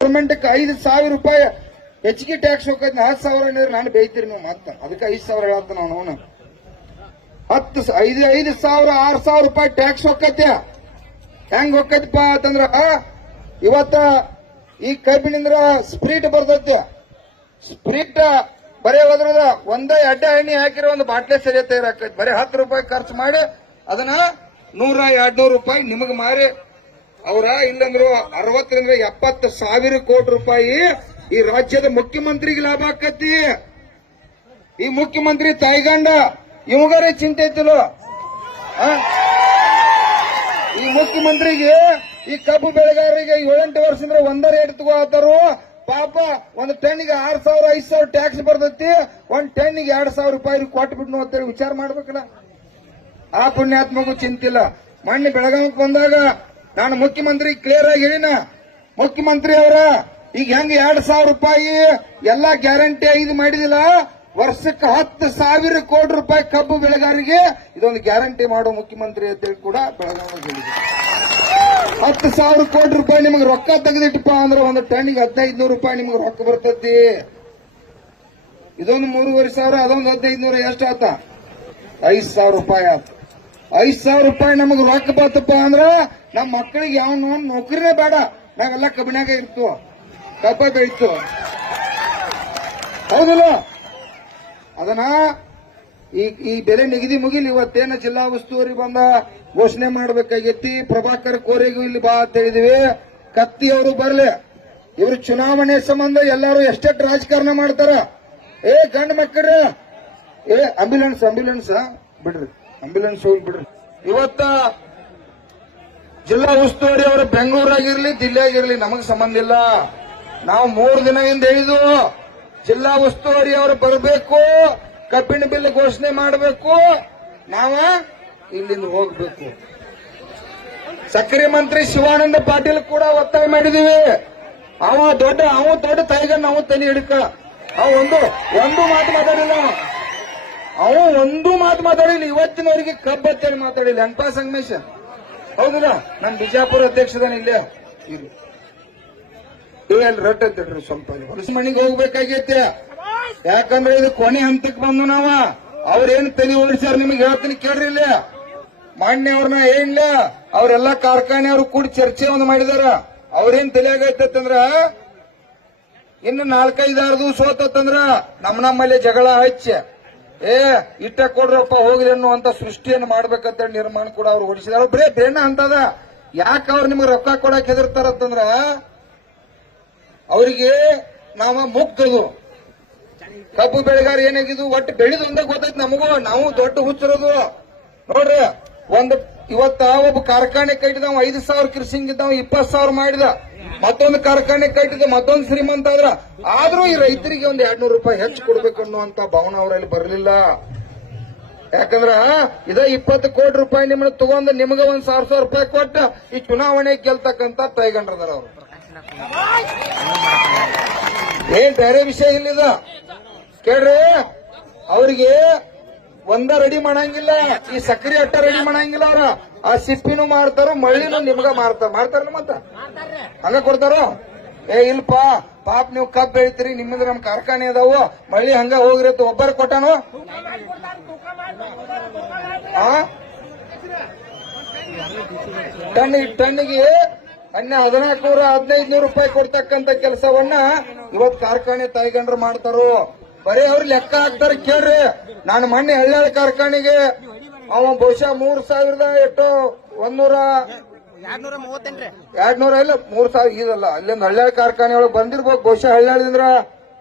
Government ಐದು ಸಾವಿರ ರೂಪಾಯಿ ಹೆಚ್ಚಿಗೆ ಟ್ಯಾಕ್ಸ್ ಹೋಗತ್ ಹತ್ತು ಸಾವಿರ ಹೇಳಿದ್ರೆ ನಾನು ಬೇಯ್ತೀರಿ ನೀವು ಮತ್ತ ಅದಕ್ಕೆ ಐದು ಸಾವಿರ ಹೇಳ್ತಾನ ಅವನು ಅವನು. ಹತ್ತು ಐದು ಐದು ಸಾವಿರ, ಆರು ಸಾವಿರ ರೂಪಾಯಿ ಟ್ಯಾಕ್ಸ್ ಹೋಗತ್ತೆ ಹೆಂಗ್ ಹೋಗತ್ತಪ್ಪ ಅಂತಂದ್ರ, ಇವತ್ತ ಈ ಕಬ್ಬಿನಿಂದ್ರ ಸ್ಪ್ರೀಟ್ ಬರ್ತೈತೆ. ಸ್ಪ್ರೀಟ್ ಬರೀ ಹೋದ್ರದ ಒಂದೇ ಅಡ್ಡ ಎಣ್ಣೆ ಹಾಕಿರೋ ಒಂದು ಬಾಟ್ಲೆ ಸರಿ ತಯಾರಾಕೈತಿ ಬರೀ ಹತ್ತು ರೂಪಾಯಿ ಖರ್ಚು ಮಾಡಿ ಅದನ್ನ ನೂರ ಎರಡ್ನೂರು ರೂಪಾಯಿ ನಿಮಗೆ ಮಾರಿ ಅವರ ಇಲ್ಲಂದ್ರು ಅರವತ್ತರಿಂದ ಎಪ್ಪತ್ತು ಸಾವಿರ ಕೋಟಿ ರೂಪಾಯಿ ಈ ರಾಜ್ಯದ ಮುಖ್ಯಮಂತ್ರಿಗೆ ಲಾಭ ಆಕತಿ ಈ ಮುಖ್ಯಮಂತ್ರಿ ತಾಯ್ಗಂಡ ಇವಾರೇ ಚಿಂತೆ ಐತಿಲ್ಲ? ಈ ಮುಖ್ಯಮಂತ್ರಿಗೆ ಈ ಕಬ್ಬು ಬೆಳೆಗಾರರಿಗೆ ಏಳೆಂಟು ವರ್ಷದಿಂದ ಒಂದ ರೇಟ್ ತಗೋತಾರು ಪಾಪ, ಒಂದು ಟನ್ನಿಗೆ ಆರ್ ಸಾವಿರ, ಐದು ಸಾವಿರ ಟ್ಯಾಕ್ಸ್ ಬರ್ತೈತಿ. ಒಂದ್ ಟನ್ನಿಗೆ ಎರಡ್ ಸಾವಿರ ರೂಪಾಯಿ ಕೊಟ್ಟು ಬಿಡ್ನು ಅಂತೇಳಿ ವಿಚಾರ ಮಾಡ್ಬೇಕಲ್ಲ. ಆ ಪುಣ್ಯಾತ್ಮಗೂ ಚಿಂತಿಲ್ಲ ಮಣ್ಣು ಬೆಳಗಾವಿಗೆ ಬಂದಾಗ ನಾನು ಮುಖ್ಯಮಂತ್ರಿ ಕ್ಲಿಯರ್ ಆಗಿ ಹೇಳಿನ. ಮುಖ್ಯಮಂತ್ರಿ ಅವರ, ಈಗ ಹೆಂಗ್ ಎರಡ್ ಸಾವಿರ ರೂಪಾಯಿ ಎಲ್ಲಾ ಗ್ಯಾರಂಟಿ ಐದು ಮಾಡಿದಿಲ್ಲ? ವರ್ಷಕ್ಕೆ ಹತ್ತು ಸಾವಿರ ಕೋಟಿ ರೂಪಾಯಿ ಕಬ್ಬು ಬೆಳೆಗಾರರಿಗೆ ಇದೊಂದು ಗ್ಯಾರಂಟಿ ಮಾಡೋ ಮುಖ್ಯಮಂತ್ರಿ ಅಂತೇಳಿ ಕೂಡ ಬೆಳಗಾವಿ ಹೇಳಿದೆ ಹತ್ತು ಸಾವಿರ ಕೋಟಿ ರೂಪಾಯಿ ನಿಮಗೆ ರೊಕ್ಕ ತೆಗೆದಿಟ್ಟಪ್ಪ ಅಂದ್ರೆ ಒಂದು ಟನ್ನಿಗೆ ಹದಿನೈದು ನೂರು ರೂಪಾಯಿ ನಿಮಗೆ ರೊಕ್ಕ ಬರ್ತೈತಿ. ಇದೊಂದು ಮೂರುವರೆ ಸಾವಿರ, ಅದೊಂದು ಹದಿನೈದು ನೂರ ಎಷ್ಟು ಆತ? ಐದು ಸಾವಿರ ರೂಪಾಯಿ ಆತ. ಐದ್ ಸಾವಿರ ರೂಪಾಯಿ ನಮಗ್ ರೊಕ್ಕ ಬರ್ತಪ್ಪ ಅಂದ್ರ ನಮ್ಮ ಮಕ್ಕಳಿಗೆ ಯಾವ ನೌಕರಿನೇ ಬೇಡ. ನಾವೆಲ್ಲ ಕಬ್ಬಿನಾಗ ಇರ್ತು ಕಬ್ಬ ಬೆಳಿತು ಹೌದಲ್ಲ? ಅದನ್ನ ಈ ಈ ಬೆಲೆ ನಿಗದಿ ಮುಗಿಲಿ, ಇವತ್ತೇನ ಜಿಲ್ಲಾ ಉಸ್ತುವಾರಿ ಬಂದ ಘೋಷಣೆ ಮಾಡ್ಬೇಕಾಗೈತಿ. ಪ್ರಭಾಕರ್ ಕೋರೆಗೂ ಇಲ್ಲಿ ಬಾ ಅಂತ ಹೇಳಿದ್ವಿ. ಕತ್ತಿ ಅವರು ಬರ್ಲಿ. ಇವರು ಚುನಾವಣೆ ಸಂಬಂಧ ಎಲ್ಲಾರು ಎಷ್ಟೆಷ್ಟು ರಾಜಕಾರಣ ಮಾಡ್ತಾರ. ಏ ಗಂಡ ಮಕ್ಕಳ. ಏ ಅಂಬ್ಯುಲೆನ್ಸ್ ಅಂಬ್ಯುಲೆನ್ಸ್ ಬಿಡ್ರಿ. ಅಂಬ್ಯುಲೆನ್ಸ್ ಹೋಗ್ಬಿಡ್ರಿ. ಇವತ್ತ ಜಿಲ್ಲಾ ಉಸ್ತುವಾರಿ ಅವರು ಬೆಂಗಳೂರಾಗಿರ್ಲಿ, ದಿಲ್ಲಿಯಾಗಿರ್ಲಿ, ನಮಗ್ ಸಂಬಂಧ ಇಲ್ಲ. ನಾವು ಮೂರು ದಿನದಿಂದ ಇದು ಜಿಲ್ಲಾ ಉಸ್ತುವಾರಿ ಅವರು ಬರಬೇಕು, ಕಬ್ಬಿಣ ಬಿಲ್ ಘೋಷಣೆ ಮಾಡಬೇಕು, ನಾವ ಇಲ್ಲಿಂದ ಹೋಗ್ಬೇಕು. ಸಕ್ರೆ ಮಂತ್ರಿ ಶಿವಾನಂದ ಪಾಟೀಲ್ ಕೂಡ ಒತ್ತಾಯ ಮಾಡಿದೀವಿ. ಅವ ದೊಡ್ಡ ಅವ ದೊಡ್ಡ ತಾಯಿಗನ್ನ ನಾವು ತಲೆ ಹಿಡ್ಕ. ಅವ ಒಂದು ಒಂದು ಮಾತು ಮಾತಾಡಿಲ್ಲ ಅವ. ಅವ ಒಂದು ಮಾತು ಮಾತಾಡಿಲ್ಲ, ಇವತ್ತಿನವರಿಗೆ ಕಬ್ಬ್ ಮಾತಾಡಿಲ್ಲ. ಎಂಪ ಸಂಗಮೇಶ? ಹೌದಿಲ್ಲ ನಮ್ ಬಿಜಾಪುರ ಅಧ್ಯಕ್ಷದಾನ ಇಲ್ಲೇ. ಇರು. ಇವೆಲ್ಲ ರೊಟ್ಟ ತಿಡ್ರಿ ಸ್ವಲ್ಪ ಹೊಲಸು ಮನೆಗೆ ಯಾಕಂದ್ರೆ ಇದು ಕೊನೆ ಹಂತಕ್ಕೆ ಬಂದು ನಾವ. ಅವ್ರೇನ್ ತಲೆ ಉಳಿಸ್ಯಾರ ನಿಮಗೆ ಹೇಳ್ತೀನಿ ಕೇಳ್ರಿ ಇಲ್ಲಿ. ಮಾನ್ಯ ಅವ್ರನ್ನ ಏನಿಲ್ಲ ಅವರೆಲ್ಲ ಕಾರ್ಖಾನೆಯವರು ಕೂಡಿ ಚರ್ಚೆ ಒಂದು ಮಾಡಿದಾರ. ಅವ್ರೇನ್ ತಲೆಯಾಗೈತಂದ್ರ ಇನ್ನು ನಾಲ್ಕೈದಾರು ದಿವಸ ಹೋತಂದ್ರ ನಮ್ ನಮ್ಮಲ್ಲಿ ಜಗಳ ಹಚ್ಚ. ಏ, ಇಟ್ಟ ಕೊಡ್ರಪ್ಪ ಹೋಗ್ರಿ ಅನ್ನುವಂತ ಸೃಷ್ಟಿಯನ್ನು ಮಾಡ್ಬೇಕಂತ ನಿರ್ಮಾಣ ಕೂಡ ಅವ್ರು ಹೊಡಿಸಿದಾರ ಬರೇ ಬೇಣ ಅಂತದ. ಯಾಕೆ ಅವ್ರು ನಿಮ್ಗೆ ರೊಕ್ಕ ಕೊಡಕ್ ಹೆದರ್ತಾರಂತಂದ್ರ, ಅವರಿಗೆ ನಾವ ಮುಗ್ಧದು ಕಬ್ಬು ಬೆಳೆಗಾರ ಏನಾಗಿದ್ದು? ಒಟ್ಟು ಬೆಳೆದು ಒಂದೇ ಗೊತ್ತೈತಿ ನಮಗೂ. ನಾವು ದೊಡ್ಡ ಹುಚ್ಚಿರೋದು. ನೋಡ್ರಿ, ಒಂದು ಇವತ್ತ ಒಬ್ಬ ಕಾರ್ಖಾನೆ ಕಟ್ಟಿದವ, ಐದು ಸಾವಿರ ಕೃಷಿಂಗ್ ಇದ್ದವ ಇಪ್ಪತ್ತು ಸಾವಿರ ಮಾಡಿದ. ಮತ್ತೊಂದು ಕಾರ್ಖಾನೆ ಕಟ್ಟಿದ್ರೆ ಮತ್ತೊಂದು ಶ್ರೀಮಂತ ಆದ್ರ ಆದ್ರೂ ಈ ರೈತರಿಗೆ ಒಂದ್ ಎರಡ್ ನೂರು ರೂಪಾಯಿ ಹೆಚ್ಚು ಕೊಡ್ಬೇಕು ಅನ್ನುವಂತ ಭಾವನೆ ಅವರಲ್ಲಿ ಬರಲಿಲ್ಲ. ಯಾಕಂದ್ರ ಇದ ಇಪ್ಪತ್ತು ಕೋಟಿ ರೂಪಾಯಿ ನಿಮ್ಮನ್ನ ತಗೊಂಡ್ ನಿಮ್ಗೆ ಒಂದ್ ಸಾವಿರ ಸಾವಿರ ರೂಪಾಯಿ ಕೊಟ್ಟು ಈ ಚುನಾವಣೆ ಗೆಲ್ತಕ್ಕಂತ ತೈಗಂಡ್ರದಾರ ಅವರು. ಏನ್ ಬೇರೆ ವಿಷಯ ಇಲ್ಲಿದ? ಕೇಳ್ರಿ, ಅವ್ರಿಗೆ ಒಂದ ರೆಡಿ ಮಾಡಂಗಿಲ್ಲ ಈ ಸಕ್ರಿ ಅಟ್ಟ ರೆಡಿ ಮಾಡಂಗಿಲ್ಲ ಅವ್ರ. ಆ ಸಿಪ್ಪಿನೂ ಮಾರ್ತಾರ ಮಳ್ಳಿನೂ ನಿಮ್ಗ ಮಾರ್ತಾರ ಮಾರ್ತಾರಲ್ಲ ಮತ್ತ? ಹಂಗ ಕೊಡ್ತಾರ? ಏ ಇಲ್ಪ ಪಾಪ ನೀವು ಕಬ್ಬು ಬೆಳಿತೀರಿ ನಿಮ್ಮಿಂದ ನಮ್ ಕಾರ್ಖಾನೆ ಅದಾವು ಮಳ್ಳಿ ಹಂಗ ಹೋಗಿರತ್ತ ಒಬ್ಬರ ಕೊಟ್ಟಾನು? ಟನ್ ಟನ್ನಿಗೆ ಅನ್ನ ಹದಿನಾಲ್ಕು ನೂರ ಹದಿನೈದು ನೂರು ರೂಪಾಯಿ ಕೊಡ್ತಕ್ಕಂತ ಕೆಲಸವನ್ನ ಇವತ್ ಕಾರ್ಖಾನೆ ತಾಯ್ಗಂಡ್ರು ಮಾಡ್ತಾರೋ? ಬರೀ ಅವ್ರು ಲೆಕ್ಕ ಹಾಕ್ತಾರ ಕೇಳ್ರಿ. ನಾನು ಮೊನ್ನೆ ಹಳ್ಳ್ಯಾಳ ಕಾರ್ಖಾನೆಗೆ ಅವ ಬಹುಶಃ ಮೂರ್ ಸಾವಿರದ ಎಷ್ಟು ಒಂದೂರ ಎರಡ್ನೂರ ಮೂವತ್ತೆಂಟ್ರಿ. ಎರಡ್ ನೂರ ಇಲ್ಲ ಮೂರ್ ಸಾವಿರ ಇದಲ್ಲ ಅಲ್ಲಿಂದ ಹಳ್ಳ್ಯಾಳ ಕಾರ್ಖಾನೆ ಒಳಗೆ ಬಂದಿರ್ಬೇಕು. ಬಹುಶಃ ಹಳ್ಳ್ಯಾಳದಿಂದ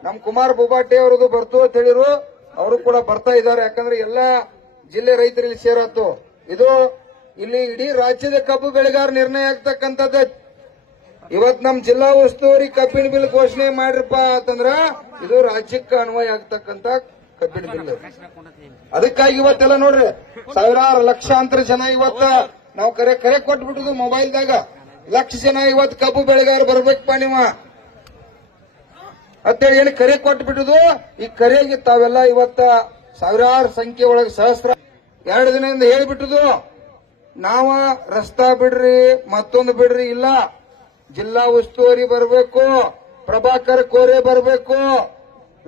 ನಮ್ ಕುಮಾರ್ ಬುಬಾಟಿ ಅವ್ರದ್ದು ಬರ್ತು ಅಂತ ಹೇಳಿರು. ಅವರು ಕೂಡ ಬರ್ತಾ ಇದ್ದಾರೆ. ಯಾಕಂದ್ರೆ ಎಲ್ಲಾ ಜಿಲ್ಲೆ ರೈತರಲ್ಲಿ ಸೇರತ್ತು ಇದು ಇಲ್ಲಿ ಇಡೀ ರಾಜ್ಯದ ಕಬ್ಬು ಬೆಳೆಗಾರ ನಿರ್ಣಯ ಆಗ್ತಕ್ಕಂಥದ್ದು. ಇವತ್ ನಮ್ ಜಿಲ್ಲಾ ಉಸ್ತುವಾರಿ ಕಬ್ಬಿನ ಬಿಲ್ ಘೋಷಣೆ ಮಾಡ್ರಪ್ಪ ಅಂತಂದ್ರ ಇದು ರಾಜ್ಯಕ್ಕೆ ಅನ್ವಯ ಆಗ್ತಕ್ಕಂತ ಕಬ್ಬಿನ ಬಿಲ್. ಅದಕ್ಕಾಗಿ ಇವತ್ತೆಲ್ಲ ನೋಡ್ರಿ, ಸಾವಿರಾರು ಲಕ್ಷಾಂತರ ಜನ ಇವತ್ತ ನಾವು ಕರೆ ಕರೆ ಮೊಬೈಲ್ ಮೊಬೈಲ್ದಾಗ. ಲಕ್ಷ ಜನ ಇವತ್ತು ಕಬ್ಬು ಬೆಳೆಗಾರ ಬರ್ಬೇಕು ನೀವ. ಅಂತೇಳಿ ಏನು ಕರೆ ಕೊಟ್ಬಿಟ್ಟುದು ಈ ಕರೆಗೆ ತಾವೆಲ್ಲ ಇವತ್ತ ಸಾವಿರಾರು ಸಂಖ್ಯೆ ಒಳಗೆ ಸಹಸ್ರ, ಎರಡು ದಿನದಿಂದ ಹೇಳ್ಬಿಟ್ಟುದು ನಾವ ರಸ್ತಾ ಬಿಡ್ರಿ, ಮತ್ತೊಂದು ಬಿಡ್ರಿ, ಇಲ್ಲ. ಜಿಲ್ಲಾ ಉಸ್ತುವಾರಿ ಬರಬೇಕು, ಪ್ರಭಾಕರ್ ಕೋರೆ ಬರಬೇಕು,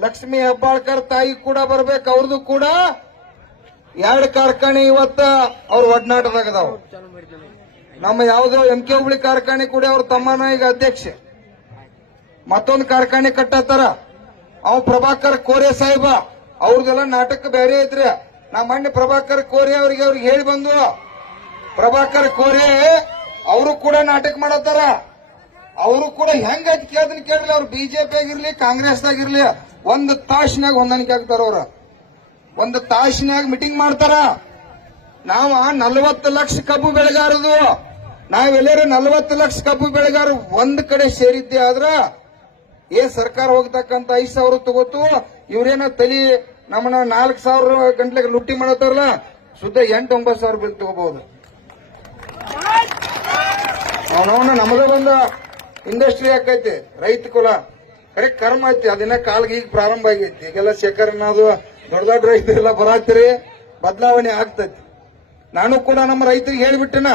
ಲಕ್ಷ್ಮಿ ಹೆಬ್ಬಾಳ್ಕರ್ ತಾಯಿ ಕೂಡ ಬರ್ಬೇಕು ಅವ್ರದ್ದು ಕೂಡ ಎರಡು ಕಾರ್ಖಾನೆ ಇವತ್ತ ಅವ್ರ ಒಡನಾಟದಾಗದಾವ ನಮ್ಮ ಯಾವ್ದೋ ಎಂ ಕೆ ಹುಬ್ಳಿ ಕಾರ್ಖಾನೆ ಕೂಡ ಅವ್ರ ತಮ್ಮನ ಈಗ ಅಧ್ಯಕ್ಷ. ಮತ್ತೊಂದು ಕಾರ್ಖಾನೆ ಕಟ್ಟತ್ತಾರ. ಅವ್ ಪ್ರಭಾಕರ್ ಕೋರೆ ಸಾಹೇಬ, ಅವ್ರದೆಲ್ಲ ನಾಟಕ ಬೇರೆ ಐತ್ರಿ. ನಮ್ಮ ಮೊನ್ನೆ ಪ್ರಭಾಕರ್ ಕೋರೆ ಅವ್ರಿಗೆ ಅವ್ರಿಗೆ ಹೇಳಿ ಬಂದು ಪ್ರಭಾಕರ್ ಕೋರೆ, ಅವರು ಕೂಡ ನಾಟಕ ಮಾಡತ್ತಾರ. ಅವರು ಕೂಡ ಹೆಂಗ ಕೇಳ್ದನ್ ಕೇಳಲಿ ಅವ್ರು ಬಿಜೆಪಿ ಆಗಿರ್ಲಿ ಕಾಂಗ್ರೆಸ್ ಆಗಿರ್ಲಿ ಒಂದು ತಾಸಿನಾಗ ಹೊಂದಾಣಿಕೆ ಆಗ್ತಾರ ಅವ್ರ. ಒಂದು ತಾಸಿನಾಗ ಮೀಟಿಂಗ್ ಮಾಡ್ತಾರ. ನಾವ ನಲ್ವತ್ತು ಲಕ್ಷ ಕಬ್ಬು ಬೆಳೆಗಾರದು ನಾವೆಲ್ಲರೂ ನಲ್ವತ್ತು ಲಕ್ಷ ಕಬ್ಬು ಬೆಳೆಗಾರ ಒಂದ್ ಕಡೆ ಸೇರಿದ್ದೆ ಆದ್ರ ಏ ಸರ್ಕಾರ ಹೋಗ್ತಕ್ಕಂತ ಐದ್ ಸಾವಿರ ತಗೋತು, ಇವ್ರೇನ ತಲಿ ನಮ್ಮನ್ನ ನಾಲ್ಕು ಸಾವಿರ ಗಂಟ್ಲೆಗೆ ಲುಟ್ಟಿ ಮಾಡತ್ತಾರಲ್ಲ ಸುದ್ದ ಎಂಟು ಒಂಬತ್ತು ಸಾವಿರ ಬಿಲ್ ತಗೋಬಹುದು. ನಮಗ ಬಂದ ಇಂಡಸ್ಟ್ರಿ ಆಕೈತಿ ರೈತ ಕುಲ. ಕರೆ ಕರ್ಮ ಐತಿ ಅದನ್ನ ಕಾಲ್ಗೆ ಈಗ ಪ್ರಾರಂಭ ಆಗೈತಿ. ಈಗೆಲ್ಲ ಶೇಖರ್ ಅದು ದೊಡ್ಡ ದೊಡ್ಡ ರೈತರೆಲ್ಲ ಬರಾತ್ರಿ, ಬದಲಾವಣೆ ಆಗ್ತೈತಿ. ನಾನು ಕೂಡ ನಮ್ಮ ರೈತರಿಗೆ ಹೇಳಿಬಿಟ್ಟಿನ,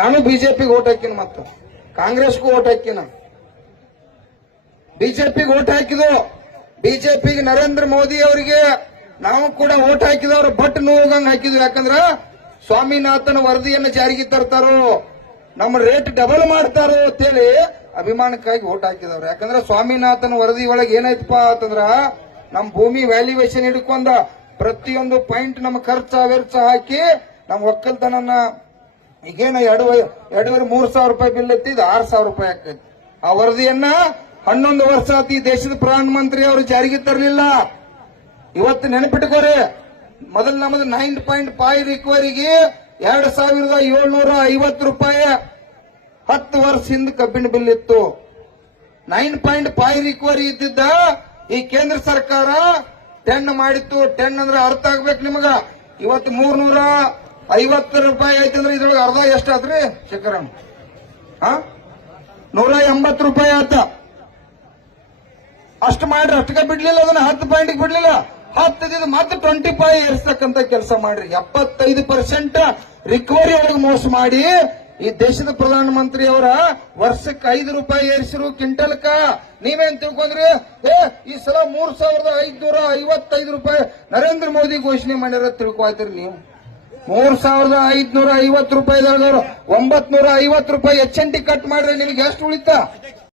ನಾನು ಬಿಜೆಪಿಗೆ ಓಟ್ ಹಾಕಿನ ಮತ್ತು. ಕಾಂಗ್ರೆಸ್ಗೂ ಓಟ್ ಹಾಕಿನ. ಬಿಜೆಪಿಗೆ ಓಟ್ ಹಾಕಿದು, ಬಿಜೆಪಿಗೆ ನರೇಂದ್ರ ಮೋದಿ ಅವರಿಗೆ ನಾವು ಕೂಡ ಓಟ್ ಹಾಕಿದವ್ರು ಬಟ್ ನೋಗಂಗ್ ಹಾಕಿದ್ವಿ. ಯಾಕಂದ್ರ ಸ್ವಾಮಿನಾಥನ್ ವರದಿಯನ್ನು ಜಾರಿಗೆ ತರ್ತಾರೋ, ನಮ್ಮ ರೇಟ್ ಡಬಲ್ ಮಾಡ್ತಾರೋ ಅಂತೇಳಿ ಅಭಿಮಾನಕ್ಕಾಗಿ ಓಟ್ ಹಾಕಿದವ್ರು. ಯಾಕಂದ್ರೆ ಸ್ವಾಮಿನಾಥನ್ ವರದಿ ಒಳಗೆ ಏನಾಯ್ತಪ್ಪ ಅಂತಂದ್ರ ನಮ್ಮ ಭೂಮಿ ವ್ಯಾಲ್ಯೂಯೇಷನ್ ಹಿಡ್ಕೊಂಡ ಪ್ರತಿಯೊಂದು ಪಾಯಿಂಟ್ ನಮ್ಮ ಖರ್ಚ, ವೆರ್ಚ ಹಾಕಿ ನಮ್ಮ ಒಕ್ಕಲ್ತನನ್ನ ಈಗೇನ ಎರಡು, ಎರಡೂವರೆ, ಮೂರ್ ಸಾವಿರ ರೂಪಾಯಿ ಬಿಲ್ ಎತ್ತಿದ್, ಆರ್ ಸಾವಿರ ರೂಪಾಯಿ ಆಕೈತಿ ಆ ವರದಿಯನ್ನ ಹನ್ನೊಂದು ವರ್ಷ ಈ ದೇಶದ ಪ್ರಧಾನಮಂತ್ರಿ ಅವರು ಜಾರಿಗೆ ತರಲಿಲ್ಲ. ಇವತ್ತು ನೆನಪಿಟ್ಕೋರಿ, ಮೊದಲು ನಮ್ದು ನೈನ್ ಪಾಯಿಂಟ್ ಫೈವ್ ರಿಕವರಿಗೆ ಎರಡ್ ಸಾವಿರದ ಏಳ್ನೂರ ಐವತ್ತು ರೂಪಾಯಿ ಹತ್ತು ವರ್ಷ ಹಿಂದೆ ಕಬ್ಬಿಣ ಬಿಲ್ ಇತ್ತು. ನೈನ್ ಪಾಯಿಂಟ್ ಫೈವ್ ರಿಕವರಿ ಇದ್ದಿದ್ದ ಈ ಕೇಂದ್ರ ಸರ್ಕಾರ ಟೆನ್ ಮಾಡಿತ್ತು. ಟೆನ್ ಅಂದ್ರೆ ಅರ್ಥ ಆಗ್ಬೇಕು ನಿಮಗ. ಇವತ್ತು ಮೂರ್ನೂರ ಐವತ್ತು ರೂಪಾಯಿ ಅಂದ್ರೆ ಇದ್ರೊಳಗೆ ಅರ್ಧ ಎಷ್ಟಾದ್ರಿ ಶೇಖರಣ್ಣ? ನೂರ ಎಂಬತ್ತು ರೂಪಾಯಿ ಆತ. ಅಷ್ಟು ಮಾಡ್ರಿ ಅಷ್ಟಕ್ಕೆ ಬಿಡ್ಲಿಲ್ಲ, ಅದನ್ನ ಹತ್ತು ಪಾಯಿಂಟ್ ಬಿಡ್ಲಿಲ್ಲ. ಹತ್ತದಿಂದ ಮತ್ತೆ ಟ್ವೆಂಟಿ ಫೈವ್ ಏರಿಸ್ತಕ್ಕಂತ ಕೆಲಸ ಮಾಡ್ರಿ. ಎಪ್ಪತ್ತೈದು ಪರ್ಸೆಂಟ್ ರಿಕವರಿ ಒಳಗೆ ಮೋಸ ಮಾಡಿ ಈ ದೇಶದ ಪ್ರಧಾನ ಮಂತ್ರಿ ಅವರ ವರ್ಷಕ್ಕೆ ಐದು ರೂಪಾಯಿ ಏರಿಸಿರು ಕ್ವಿಂಟಲ್ಕ. ನೀವೇನ್ ತಿಳ್ಕೊಂಡ್ರಿ? ಏ, ಈ ಸಲ ಮೂರ್ ಸಾವಿರದ ಐದ್ನೂರ ಐವತ್ತೈದು ರೂಪಾಯಿ ನರೇಂದ್ರ ಮೋದಿ ಘೋಷಣೆ ಮಾಡ್ಯಾರ ತಿಳ್ಕೊಳ್ತೀರಿ ನೀವು. ಮೂರ್ ಸಾವಿರದ ಐದ್ನೂರ ಐವತ್ತು ರೂಪಾಯಿದವರು ಒಂಬತ್ ನೂರ ಐವತ್ತು ರೂಪಾಯಿ ಎಚ್ ಎನ್ ಟಿ ಕಟ್ ಮಾಡ್ರಿ ನಿಮ್ಗೆ ಎಷ್ಟು ಉಳಿತಾ?